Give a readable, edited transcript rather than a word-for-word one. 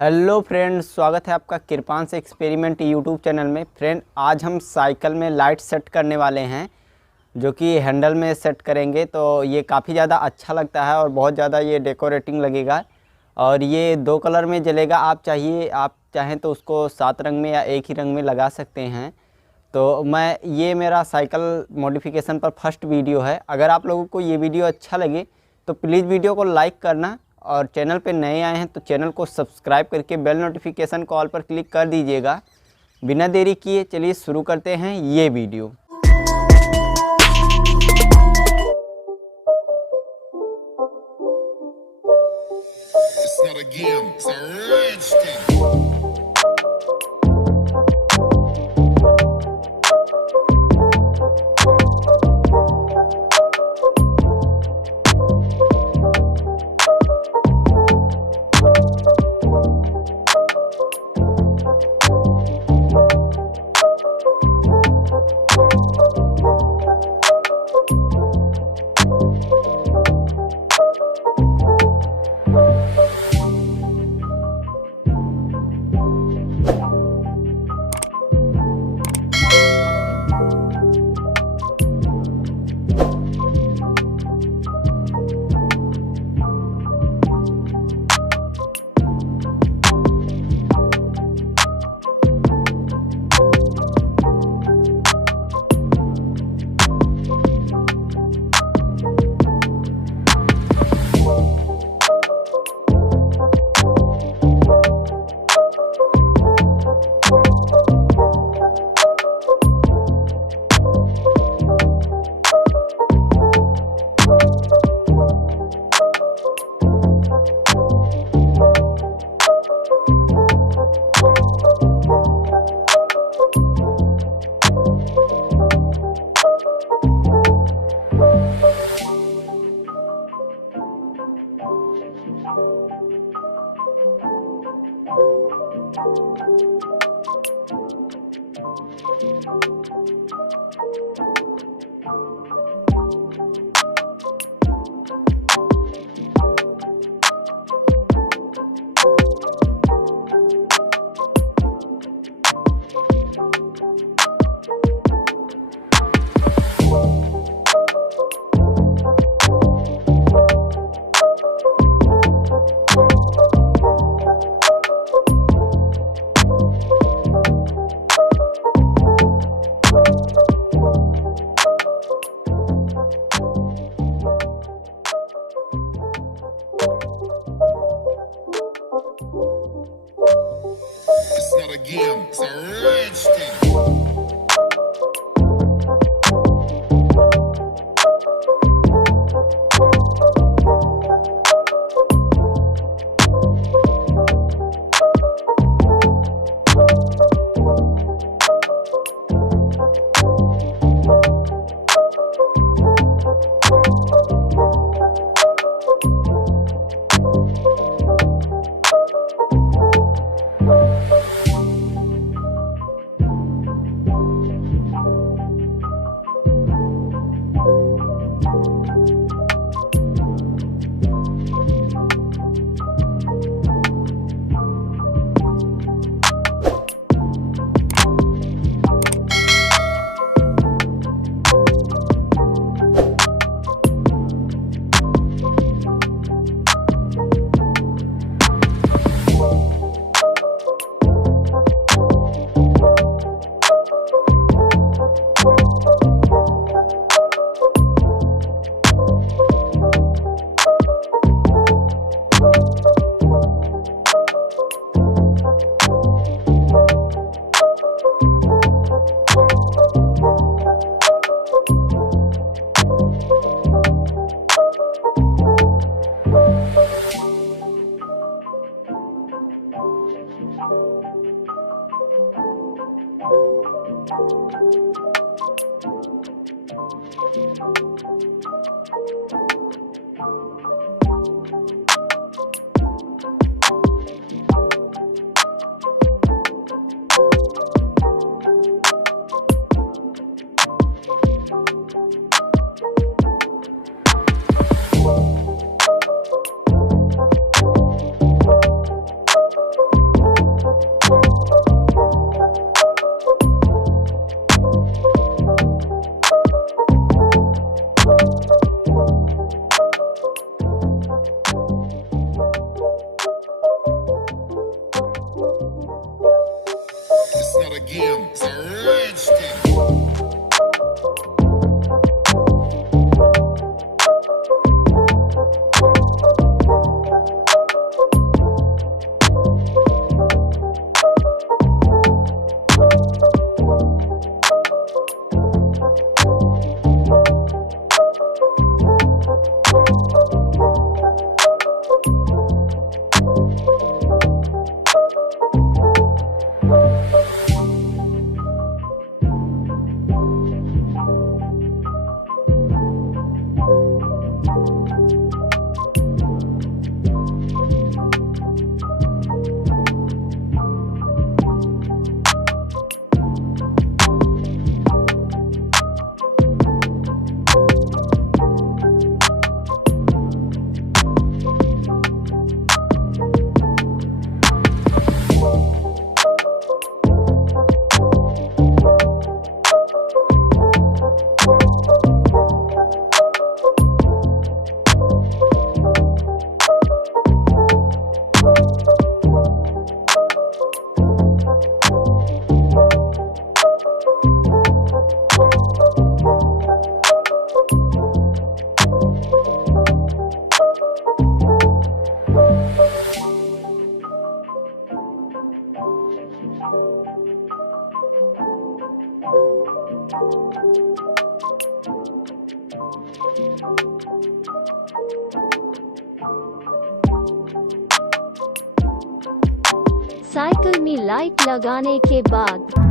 Hello friend, स्वागत है आपका कृपांश एक्सपेरिमेंट यूट्यूब चैनल में। फ्रेंड, आज हम साइकिल में लाइट सेट करने वाले हैं, जो कि हैंडल में सेट करेंगे। तो ये काफ़ी ज़्यादा अच्छा लगता है और बहुत ज़्यादा ये डेकोरेटिंग लगेगा। और ये 2 कलर में जलेगा। आप चाहें तो उसको 7 रंग में या एक ही रंग में लगा सकते हैं। तो ये मेरा साइकिल मॉडिफिकेशन पर फर्स्ट वीडियो है। अगर आप लोगों को ये वीडियो अच्छा लगे तो प्लीज़ वीडियो को लाइक करना, और चैनल पे नए आए हैं तो चैनल को सब्सक्राइब करके बेल नोटिफिकेशन कॉल पर क्लिक कर दीजिएगा। बिना देरी किए चलिए शुरू करते हैं ये video. It's not a game, it's a rich thing. It's not a game, it's a rich thing. Cycle में लाइट लगाने के बाद